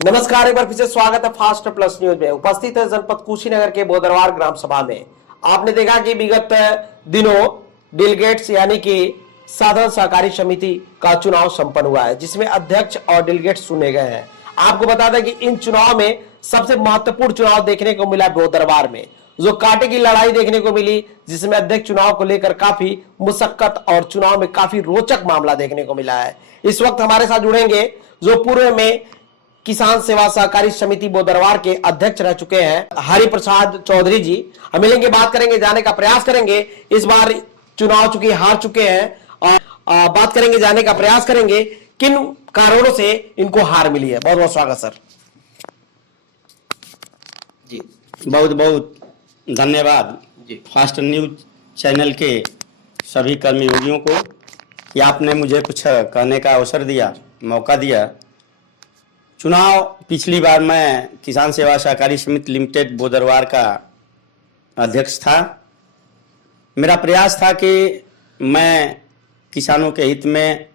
नमस्कार, एक बार फिर से स्वागत है फास्ट प्लस न्यूज में। उपस्थित है जनपद कुशीनगर के बोदरवार ग्राम सभा में। आपने देखा कि विगत दिनों डेलीगेट्स यानी कि साधारण सहकारी समिति का चुनाव संपन्न हुआ है, जिसमें अध्यक्ष और डेलीगेट्स चुने गए हैं। आपको बता दें कि इन चुनाव में सबसे महत्वपूर्ण चुनाव देखने को मिला बोदरवार में, जो कांटे की लड़ाई देखने को मिली, जिसमें अध्यक्ष चुनाव को लेकर काफी मुशक्कत और चुनाव में काफी रोचक मामला देखने को मिला है। इस वक्त हमारे साथ जुड़ेंगे जो पूर्व में किसान सेवा सहकारी समिति बोदरवार के अध्यक्ष रह चुके हैं हरि प्रसाद चौधरी जी। हम मिलेंगे, बात करेंगे, जाने का प्रयास करेंगे। इस बार चुनाव चूंकि हार चुके हैं और बात करेंगे, जाने का प्रयास करेंगे किन कारणों से इनको हार मिली है। बहुत बहुत स्वागत सर जी। बहुत बहुत धन्यवाद जी फास्ट न्यूज चैनल के सभी कर्मयोगियों को कि आपने मुझे कुछ कहने का अवसर दिया, मौका दिया। चुनाव पिछली बार मैं किसान सेवा सहकारी समिति लिमिटेड बोदरवार का अध्यक्ष था। मेरा प्रयास था कि मैं किसानों के हित में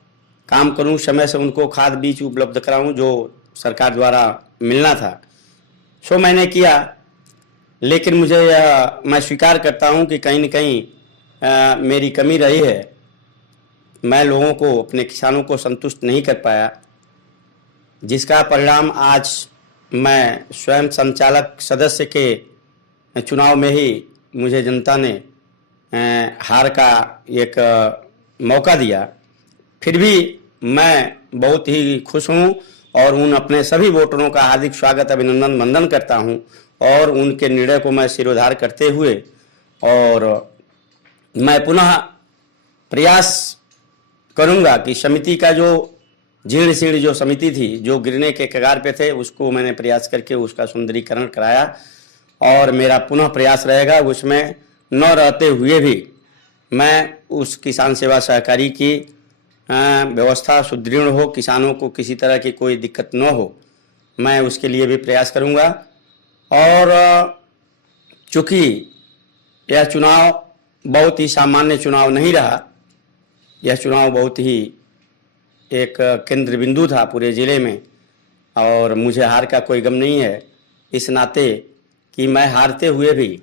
काम करूं, समय से उनको खाद बीज उपलब्ध कराऊं जो सरकार द्वारा मिलना था, सो मैंने किया। लेकिन मुझे मैं स्वीकार करता हूं कि कहीं न कहीं मेरी कमी रही है। मैं लोगों को, अपने किसानों को संतुष्ट नहीं कर पाया, जिसका परिणाम आज मैं स्वयं संचालक सदस्य के चुनाव में ही मुझे जनता ने हार का एक मौका दिया। फिर भी मैं बहुत ही खुश हूँ और उन अपने सभी वोटरों का हार्दिक स्वागत, अभिनंदन, वंदन करता हूँ और उनके निर्णय को मैं सिरोधार करते हुए और मैं पुनः प्रयास करूँगा कि समिति का जो जीर्ण शीर्ण जो समिति थी, जो गिरने के कगार पे थे, उसको मैंने प्रयास करके उसका सुंदरीकरण कराया और मेरा पुनः प्रयास रहेगा उसमें न रहते हुए भी मैं उस किसान सेवा सहकारी की व्यवस्था सुदृढ़ हो, किसानों को किसी तरह की कोई दिक्कत न हो, मैं उसके लिए भी प्रयास करूंगा। और चूँकि यह चुनाव बहुत ही सामान्य चुनाव नहीं रहा, यह चुनाव बहुत ही एक केंद्र बिंदु था पूरे ज़िले में और मुझे हार का कोई गम नहीं है, इस नाते कि मैं हारते हुए भी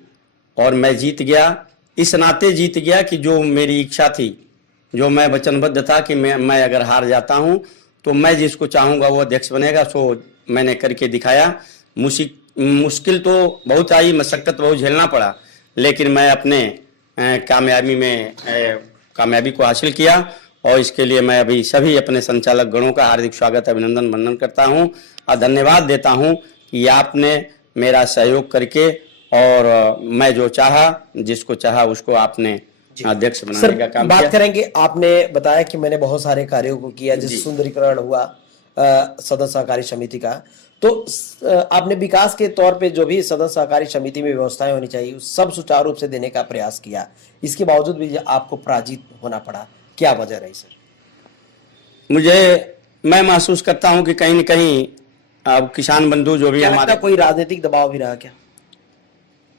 और मैं जीत गया। इस नाते जीत गया कि जो मेरी इच्छा थी, जो मैं वचनबद्ध था कि मैं अगर हार जाता हूं तो मैं जिसको चाहूँगा वो अध्यक्ष बनेगा, सो मैंने करके दिखाया। मुश्किल तो बहुत आई, मशक्क़त बहुत झेलना पड़ा, लेकिन मैं अपने कामयाबी को हासिल किया और इसके लिए मैं अभी सभी अपने संचालक गणों का हार्दिक स्वागत, अभिनंदन, वंदन करता हूं और धन्यवाद देता हूं कि आपने मेरा सहयोग करके और मैं जो चाहा, जिसको चाहा उसको आपने अध्यक्ष बनाने का काम बात किया। करेंगे। आपने बताया कि मैंने बहुत सारे कार्यों को किया, जैसे सुंदरीकरण हुआ सदन सहकारी समिति का, तो आपने विकास के तौर पे जो भी सदन सहकारी समिति में व्यवस्थाएं होनी चाहिए सब सुचारू रूप से देने का प्रयास किया। इसके बावजूद भी आपको पराजित होना पड़ा, क्या वजह रही सर? मैं महसूस करता हूं कि कहीं न कहीं अब किसान बंधु जो भी हमारे, कोई राजनीतिक दबाव भी रहा क्या?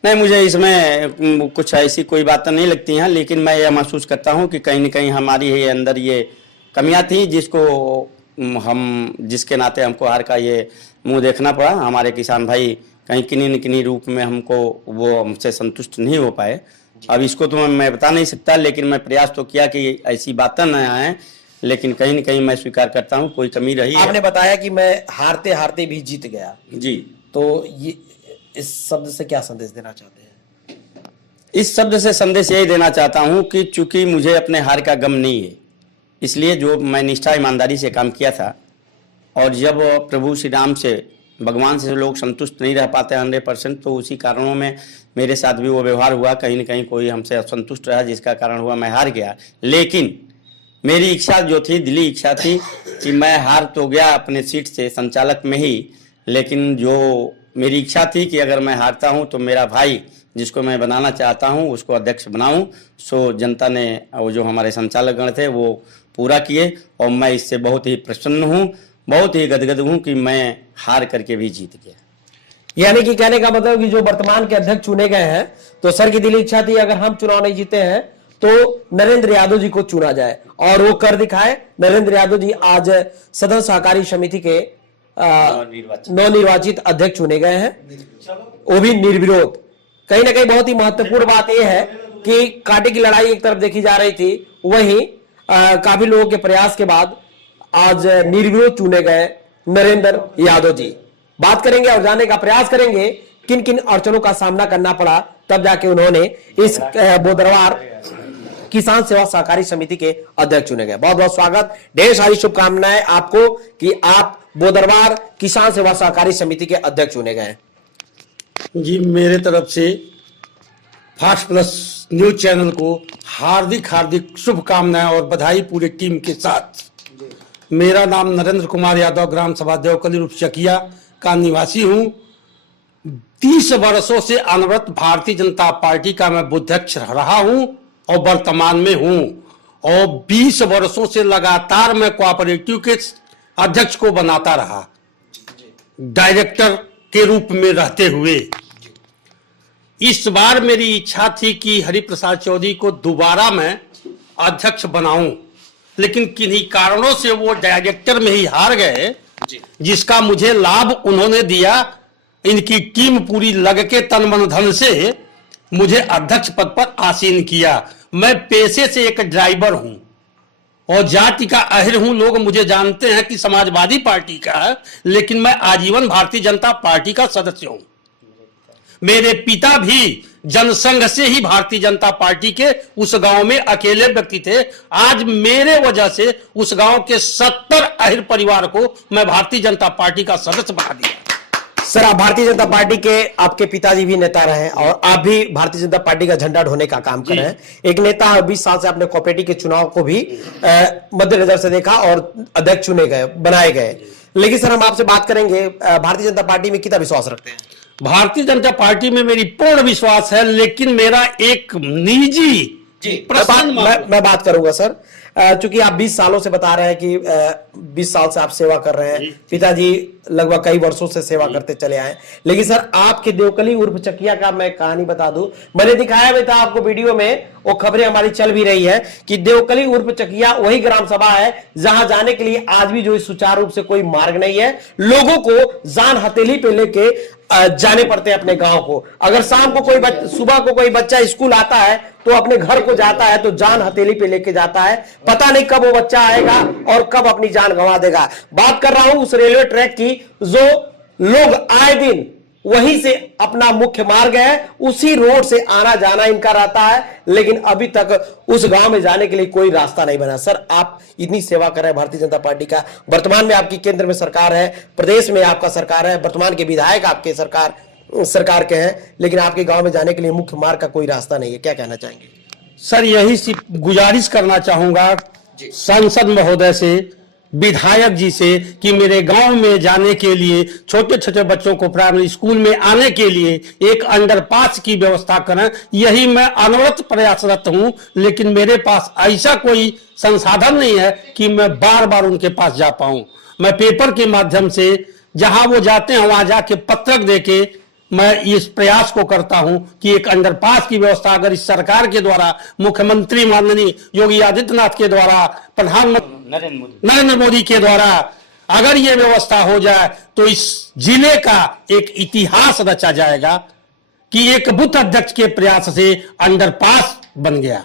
नहीं, मुझे इसमें कुछ ऐसी कोई बातें नहीं लगती हैं, लेकिन मैं यह महसूस करता हूं कि कहीं न कहीं हमारी ही अंदर ये कमियां थी जिसके नाते हमको हार का ये मुंह देखना पड़ा। हमारे किसान भाई कहीं किन्हीं न किन्हीं रूप में वो हमसे संतुष्ट नहीं हो पाए। अब इसको तो मैं बता नहीं सकता, लेकिन मैं प्रयास तो किया कि ऐसी बातें न आए, लेकिन कहीं न कहीं मैं स्वीकार करता हूं कोई कमी रही है। आपने बताया कि मैं हारते हारते भी जीत गया जी, तो ये इस शब्द से क्या संदेश देना चाहते हैं? इस शब्द से संदेश यही देना चाहता हूं कि चूंकि मुझे अपने हार का गम नहीं है, इसलिए जो मैं निष्ठा ईमानदारी से काम किया था और जब प्रभु श्री राम से, भगवान से लोग संतुष्ट नहीं रह पाते 100%, तो उसी कारणों में मेरे साथ भी वो व्यवहार हुआ। कहीं न कहीं कोई हमसे असंतुष्ट रहा, जिसका कारण हुआ मैं हार गया। लेकिन मेरी इच्छा जो थी, दिली इच्छा थी कि मैं हार तो गया अपने सीट से संचालक में ही, लेकिन जो मेरी इच्छा थी कि अगर मैं हारता हूं तो मेरा भाई जिसको मैं बनाना चाहता हूं उसको अध्यक्ष बनाऊं। सो जनता ने, वो जो हमारे संचालक गण थे, वो पूरा किए और मैं इससे बहुत ही प्रसन्न हूं, बहुत ही गदगद हूं कि मैं हार करके भी जीत गया। यानी कि कहने का मतलब कि जो वर्तमान के अध्यक्ष चुने गए हैं, तो सर की दिली इच्छा थी अगर हम चुनाव नहीं जीते हैं तो नरेंद्र यादव जी को चुना जाए और वो कर दिखाए। नरेंद्र यादव जी आज सदन सहकारी समिति के नवनिर्वाचित अध्यक्ष चुने गए हैं, वो भी निर्विरोध। कहीं ना कहीं बहुत ही महत्वपूर्ण बात यह है कि कांटे की लड़ाई एक तरफ देखी जा रही थी, वहीं काफी लोगों के प्रयास के बाद आज निर्विरोध चुने गए नरेंद्र यादव जी। बात करेंगे और जानने का प्रयास करेंगे किन किन अड़चनों का सामना करना पड़ा, तब जाके उन्होंने इस बोदरवार किसान सेवा सहकारी समिति के अध्यक्ष चुने गए। बहुत बहुत स्वागत, ढेर सारी शुभकामनाएं आपको कि आप बोदरवार किसान सेवा सहकारी समिति के अध्यक्ष चुने गए। जी, मेरे तरफ से फास्ट प्लस न्यूज चैनल को हार्दिक हार्दिक शुभकामनाएं और बधाई पूरी टीम के साथ। मेरा नाम नरेंद्र कुमार यादव, ग्राम सभा देवकली रूप चकिया का निवासी हूं। 30 वर्षों से अनवरत भारतीय जनता पार्टी का मैं बुद्धाध्यक्ष रहा हूं और वर्तमान में हूं, और 20 वर्षों से लगातार मैं कोऑपरेटिव के अध्यक्ष को बनाता रहा, डायरेक्टर के रूप में रहते हुए। इस बार मेरी इच्छा थी कि हरिप्रसाद चौधरी को दोबारा मैं अध्यक्ष बनाऊं, लेकिन किन्हीं कारणों से वो डायरेक्टर में ही हार गए, जिसका मुझे लाभ उन्होंने दिया। इनकी टीम पूरी लग के तन मन धन से मुझे अध्यक्ष पद पर आसीन किया। मैं पेशे से एक ड्राइवर हूं और जाति का अहिर हूं। लोग मुझे जानते हैं कि समाजवादी पार्टी का है, लेकिन मैं आजीवन भारतीय जनता पार्टी का सदस्य हूं। मेरे पिता भी जनसंघ से ही भारतीय जनता पार्टी के उस गांव में अकेले व्यक्ति थे। आज मेरे वजह से उस गांव के 70 अहिर परिवार को मैं भारतीय जनता पार्टी का सदस्य बना दिया। सर, आप भारतीय जनता पार्टी के, आपके पिताजी भी नेता रहे और आप भी भारतीय जनता पार्टी का झंडा ढोने का काम कर रहे हैं। एक नेता 20 साल से आपने कोऑपरेटिव के चुनाव को भी मद्देनजर से देखा और अध्यक्ष चुने गए, बनाए गए। लेकिन सर, हम आपसे बात करेंगे, भारतीय जनता पार्टी में कितना विश्वास रखते हैं? भारतीय जनता पार्टी में मेरी पूर्ण विश्वास है, लेकिन मेरा एक निजी प्रश्न मैं बात करूंगा सर। चूंकि आप 20 सालों से बता रहे हैं कि 20 साल से आप सेवा कर रहे हैं, पिताजी लगभग कई वर्षों से सेवा करते चले आए। लेकिन सर, आपके देवकली उर्फ चकिया का मैं कहानी बता दूं, मैंने दिखाया भी था आपको वीडियो में, वो खबरें हमारी चल भी रही है कि देवकली उर्फ चकिया वही ग्राम सभा है जहां जाने के लिए आज भी जो सुचारू रूप से कोई मार्ग नहीं है। लोगों को जान हथेली पे लेके जाने पड़ते हैं अपने गांव को। अगर शाम को कोई सुबह को कोई बच्चा स्कूल आता है तो अपने घर को जाता है तो जान हथेली पे लेके जाता है। पता नहीं कब वो बच्चा आएगा और कब अपनी जान गंवा देगा। बात कर रहा हूं उस रेलवे ट्रैक की जो लोग आए दिन वहीं से अपना मुख्य मार्ग है, उसी रोड से आना जाना इनका रहता है, लेकिन अभी तक उस गांव में जाने के लिए कोई रास्ता नहीं बना। सर, आप इतनी सेवा कर रहे हैं भारतीय जनता पार्टी का, वर्तमान में आपकी केंद्र में सरकार है, प्रदेश में आपका सरकार है, वर्तमान के विधायक आपके सरकार के हैं, लेकिन आपके गांव में जाने के लिए मुख्य मार्ग का कोई रास्ता नहीं है, क्या कहना चाहेंगे? सर, यही गुजारिश करना चाहूंगा सांसद महोदय से, विधायक जी से, कि मेरे गांव में जाने के लिए, छोटे छोटे बच्चों को प्राइमरी स्कूल में आने के लिए एक अंडरपास की व्यवस्था करें। यही मैं अनवरत प्रयासरत हूं, लेकिन मेरे पास ऐसा कोई संसाधन नहीं है कि मैं बार बार उनके पास जा पाऊं। मैं पेपर के माध्यम से जहां वो जाते हैं वहां जाके पत्रक देके मैं इस प्रयास को करता हूं कि एक अंडरपास की व्यवस्था अगर इस सरकार के द्वारा, मुख्यमंत्री माननीय योगी आदित्यनाथ के द्वारा, प्रधानमंत्री नरेंद्र मोदी के द्वारा अगर ये व्यवस्था हो जाए तो इस जिले का एक इतिहास रचा जाएगा कि एक बूथ अध्यक्ष के प्रयास से अंडरपास बन गया।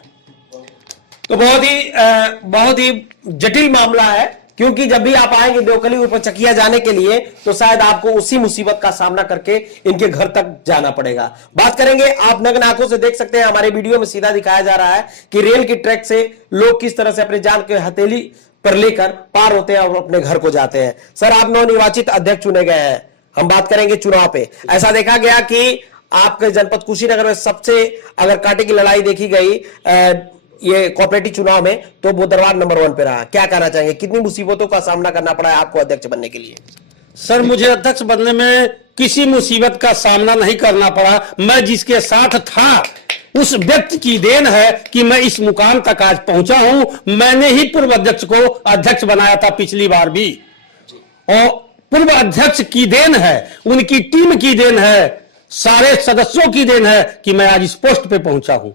तो बहुत ही जटिल मामला है, क्योंकि जब भी आप आएंगे देवकली ऊपर चकिया जाने के लिए तो शायद आपको उसी मुसीबत का सामना करके इनके घर तक जाना पड़ेगा। बात करेंगे, आप नग्न आंखों से देख सकते हैं, हमारे वीडियो में सीधा दिखाया जा रहा है कि रेल की ट्रैक से लोग किस तरह से अपने जान के हथेली पर लेकर पार होते हैं और अपने घर को जाते हैं। सर, आप नवनिर्वाचित अध्यक्ष चुने गए हैं, हम बात करेंगे चुनाव पे। ऐसा देखा गया कि आपके जनपद कुशीनगर में सबसे अगर कांटे की लड़ाई देखी गई ये कोऑपरेटिव चुनाव में तो बोदरवार नंबर 1 पे रहा। क्या कहना चाहेंगे, कितनी मुसीबतों का सामना करना पड़ा है आपको अध्यक्ष बनने के लिए? सर, मुझे अध्यक्ष बनने में किसी मुसीबत का सामना नहीं करना पड़ा। मैं जिसके साथ था उस व्यक्ति की देन है कि मैं इस मुकाम तक आज पहुंचा हूं। मैंने ही पूर्व अध्यक्ष को अध्यक्ष बनाया था पिछली बार भी, और पूर्व अध्यक्ष की देन है, उनकी टीम की देन है, सारे सदस्यों की देन है कि मैं आज इस पोस्ट पे पहुंचा हूं।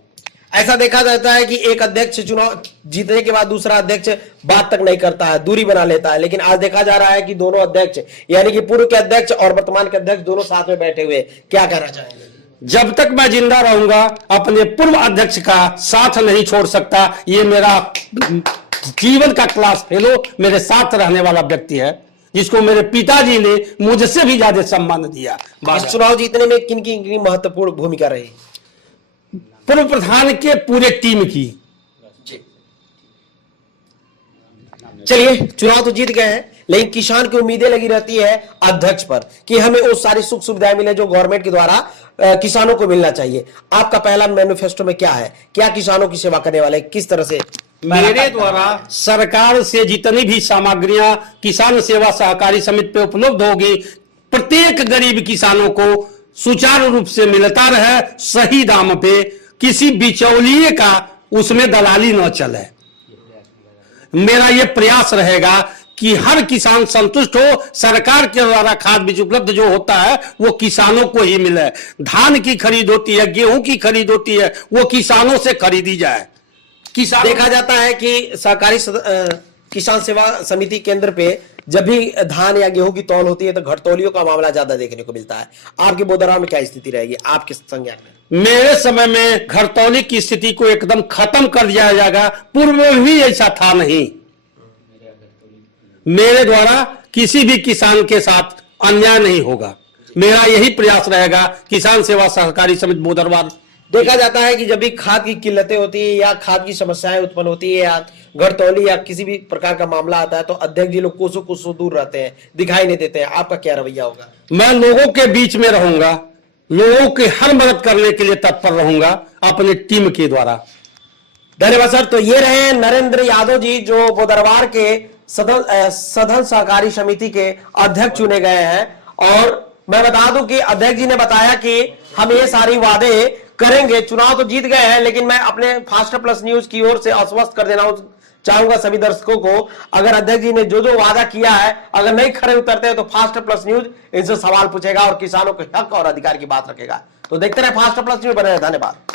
ऐसा देखा जाता है कि एक अध्यक्ष चुनाव जीतने के बाद दूसरा अध्यक्ष बात तक नहीं करता है, दूरी बना लेता है, लेकिन आज देखा जा रहा है कि दोनों अध्यक्ष यानी कि पूर्व के अध्यक्ष और वर्तमान के अध्यक्ष दोनों साथ में बैठे हुए, क्या कहना चाहेंगे? जब तक मैं जिंदा रहूंगा अपने पूर्व अध्यक्ष का साथ नहीं छोड़ सकता। ये मेरा जीवन का क्लास फेलो मेरे साथ रहने वाला व्यक्ति है, जिसको मेरे पिताजी ने मुझसे भी ज्यादा सम्मान दिया। इस चुनाव जीतने में किन की महत्वपूर्ण भूमिका रही? पूर्व प्रधान के पूरे टीम की। चलिए, चुनाव तो जीत गए हैं, लेकिन किसान की उम्मीदें लगी रहती है अध्यक्ष पर कि हमें वो सारी सुख सुविधाएं मिले जो गवर्नमेंट के द्वारा किसानों को मिलना चाहिए। आपका पहला मैनिफेस्टो में क्या है? क्या किसानों की सेवा करने वाले, किस तरह से? मेरे द्वारा सरकार से जितनी भी सामग्रियां किसान सेवा सहकारी समिति पे उपलब्ध होगी, प्रत्येक गरीब किसानों को सुचारू रूप से मिलता रहे, सही दाम पे, किसी बिचौलिए का उसमें दलाली न चले। मेरा यह प्रयास रहेगा कि हर किसान संतुष्ट हो। सरकार के द्वारा खाद बीज उपलब्ध जो होता है वो किसानों को ही मिले। धान की खरीद होती है, गेहूं की खरीद होती है, वो किसानों से खरीदी जाए। किसान देखा जाता है कि सहकारी किसान सेवा समिति केंद्र पे जब भी धान या गेहूं की तौल होती है तो घटतौलियों का मामला ज्यादा देखने को मिलता है। आपके बोधरा में क्या स्थिति रहेगी आपके संज्ञान में? मेरे समय में घटतौली की स्थिति को एकदम खत्म कर दिया जाएगा। पूर्व में भी ऐसा था नहीं। मेरे द्वारा किसी भी किसान के साथ अन्याय नहीं होगा। मेरा यही प्रयास रहेगा। किसान सेवा सहकारी समिति बोदरवार। देखा जाता है कि जब भी खाद की किल्लतें होती है या खाद की समस्याएं उत्पन्न होती है या घटतौली या किसी भी प्रकार का मामला आता है तो अध्यक्ष जी लोग कोसों दूर रहते हैं, दिखाई नहीं देते हैं। आपका क्या रवैया होगा? मैं लोगों के बीच में रहूंगा, लोगों की हर मदद करने के लिए तत्पर रहूंगा अपनी टीम के द्वारा। धन्यवाद सर। तो ये रहे नरेंद्र यादव जी जो बोदरवार के सदन सहकारी समिति के अध्यक्ष चुने गए हैं। और मैं बता दूं कि अध्यक्ष जी ने बताया कि हम ये सारी वादे करेंगे। चुनाव तो जीत गए हैं, लेकिन मैं अपने फास्ट प्लस न्यूज की ओर से आश्वस्त कर देना चाहूंगा सभी दर्शकों को, अगर अध्यक्ष जी ने जो जो वादा किया है अगर नहीं खरे उतरते हैं तो फास्ट प्लस न्यूज इनसे सवाल पूछेगा और किसानों के हक और अधिकार की बात रखेगा। तो देखते रहे फास्ट प्लस न्यूज, बने रहे। धन्यवाद।